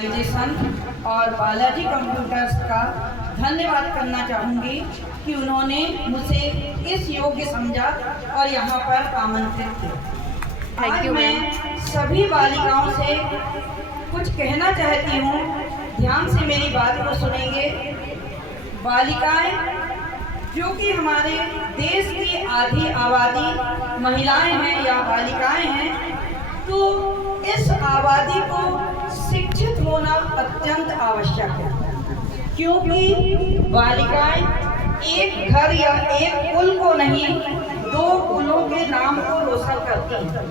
और बालाजी कंप्यूटर्स का धन्यवाद करना चाहूँगी कि उन्होंने मुझे इस योग्य समझा और यहाँ पर आमंत्रित किया। आज मैं सभी बालिकाओं से कुछ कहना चाहती हूँ, ध्यान से मेरी बात को सुनेंगे। बालिकाएं जो कि हमारे देश की आधी आबादी महिलाएं हैं या बालिकाएं हैं, तो इस आबादी को शिक्षित होना अत्यंत आवश्यक है, क्योंकि बालिकाएं एक घर या एक कुल को नहीं, दो कुलों के नाम को रोशन करती हैं।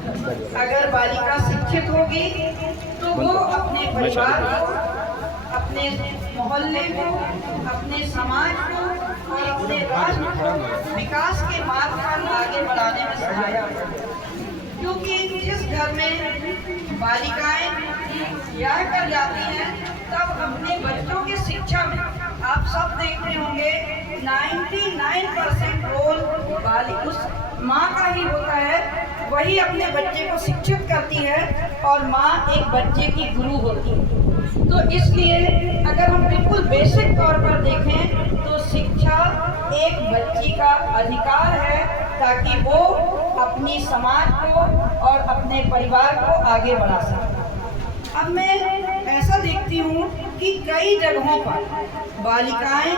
अगर बालिका शिक्षित होगी तो वो अपने परिवार को, अपने मोहल्ले को, अपने समाज को और अपने राष्ट्र को विकास के मार्ग पर आगे बढ़ाने में सहायक है। क्योंकि जिस घर में बालिकाएं ब्याह कर जाती हैं, तब अपने बच्चों की शिक्षा में आप सब देखते होंगे 99% रोल उस माँ का ही होता है। वही अपने बच्चे को शिक्षित करती है और माँ एक बच्चे की गुरु होती है। तो इसलिए अगर हम बिल्कुल बेसिक तौर पर देखें तो शिक्षा एक बच्ची का अधिकार है, ताकि वो अपनी समाज को और अपने परिवार को आगे बढ़ा सके। अब मैं ऐसा देखती हूँ कि कई जगहों पर बालिकाएं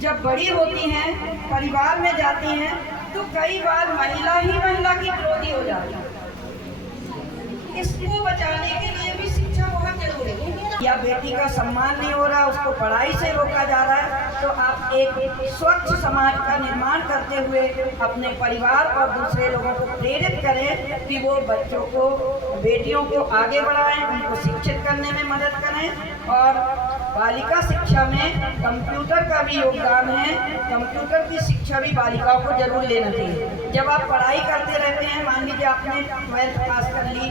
जब बड़ी होती हैं, परिवार में जाती हैं, तो कई बार महिला ही महिला की विरोधी हो जाती है। इसको बचाने के लिए भी शिक्षा बहुत जरूरी है। या बेटी का सम्मान नहीं हो रहा, उसको पढ़ाई से रोका जा रहा है, तो आप एक स्वच्छ समाज का निर्माण करते हुए अपने परिवार और दूसरे लोगों को प्रेरित करें कि वो बच्चों को, बेटियों को आगे बढ़ाएं, उनको शिक्षित करने में मदद करें। और बालिका शिक्षा में कंप्यूटर का भी योगदान है। कंप्यूटर की शिक्षा भी बालिकाओं को जरूर लेना चाहिए। जब आप पढ़ाई करते रहते हैं, मान लीजिए आपने 12th पास कर ली,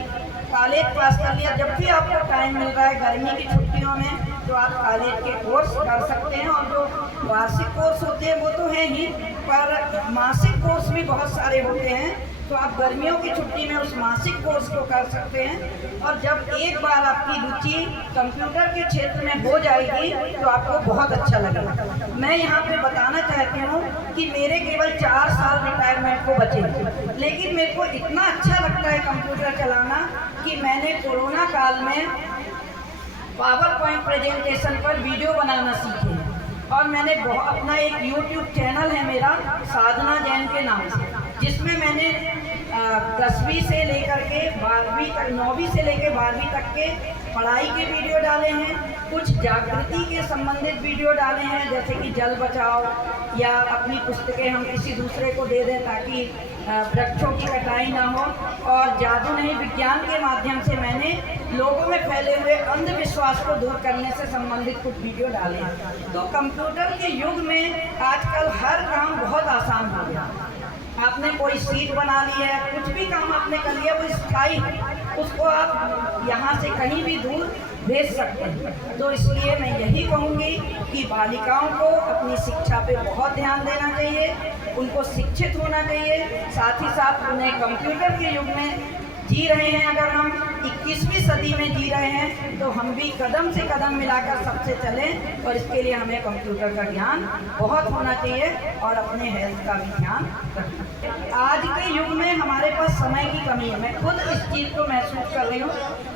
कॉलेज पास कर लिया, जब भी आपको टाइम मिल रहा है गर्मी की छुट्टियों में, तो आप कॉलेज के कोर्स कर सकते हैं। और जो वार्षिक कोर्स होते हैं वो तो है ही, पर मासिक कोर्स भी बहुत सारे होते हैं, तो आप गर्मियों की छुट्टी में उस मासिक कोर्स को कर सकते हैं। और जब एक बार आपकी रुचि कंप्यूटर के क्षेत्र में हो जाएगी तो आपको बहुत अच्छा लगेगा। मैं यहाँ पे बताना चाहती हूँ कि मेरे केवल 4 साल रिटायरमेंट को बचे, लेकिन मेरे को इतना अच्छा लगता है कंप्यूटर चलाना कि मैंने कोरोना काल में पावर पॉइंट प्रेजेंटेशन पर वीडियो बनाना सीखे। और मैंने अपना एक यूट्यूब चैनल है मेरा, साधना जैन के नाम से, जिसमें मैंने 10वीं से लेकर के 12वीं तक, 9वीं से लेकर 12वीं तक के पढ़ाई के वीडियो डाले हैं। कुछ जागृति के संबंधित वीडियो डाले हैं, जैसे कि जल बचाओ, या अपनी पुस्तकें हम किसी दूसरे को दे दें ताकि वृक्षों की कटाई ना हो। और जादू नहीं, विज्ञान के माध्यम से मैंने लोगों में फैले हुए अंधविश्वास को दूर करने से संबंधित कुछ वीडियो डाले हैं। तो कंप्यूटर के युग में आजकल हर काम बहुत आसान हो गया। आपने कोई सीट बना ली है, कुछ भी काम आपने कर लिया, वो स्थायी है, उसको आप यहाँ से कहीं भी दूर भेज सकते हैं। तो इसलिए मैं यही कहूँगी कि बालिकाओं को अपनी शिक्षा पे बहुत ध्यान देना चाहिए, उनको शिक्षित होना चाहिए। साथ ही साथ उन्हें कंप्यूटर के युग में जी रहे हैं, अगर हम 21वीं सदी में जी रहे हैं, तो हम भी कदम से कदम मिलाकर सबसे चलें। और इसके लिए हमें कंप्यूटर का ज्ञान बहुत होना चाहिए और अपने हेल्थ का भी ध्यान रखना चाहिए। आज के युग में हमारे पास समय की कमी है, मैं खुद इस चीज़ को महसूस कर रही हूँ।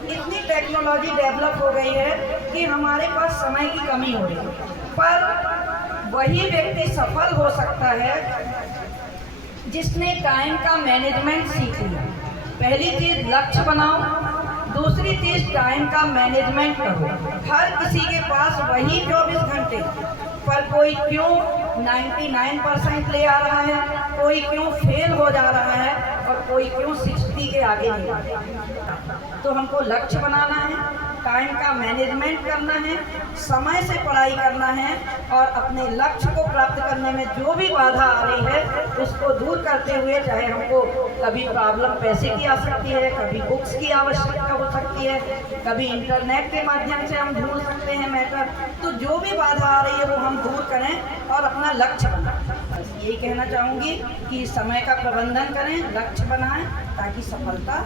इतनी टेक्नोलॉजी डेवलप हो गई है कि हमारे पास समय की कमी हो रही है, पर वही व्यक्ति सफल हो सकता है जिसने टाइम का मैनेजमेंट सीख लिया। पहली चीज़ लक्ष्य बनाओ, दूसरी चीज़ टाइम का मैनेजमेंट करो। हर किसी के पास वही 24 घंटे, पर कोई क्यों 99% ले आ रहा है, कोई क्यों फेल हो जा रहा है और कोई क्यों 60 के आगे नहीं आ रहा। तो हमको लक्ष्य बनाना है, टाइम का मैनेजमेंट करना है, समय से पढ़ाई करना है और अपने लक्ष्य को प्राप्त करने में जो भी बाधा आ रही है उसको दूर करते हुए, चाहे हमको कभी प्रॉब्लम पैसे की आ सकती है, कभी बुक्स की आवश्यकता हो सकती है, कभी इंटरनेट के माध्यम से हम ढूंढ सकते हैं मैटर, तो जो भी बाधा आ रही है वो हम दूर करें और अपना लक्ष्य बनाएं। यही कहना चाहूँगी कि समय का प्रबंधन करें, लक्ष्य बनाएं ताकि सफलता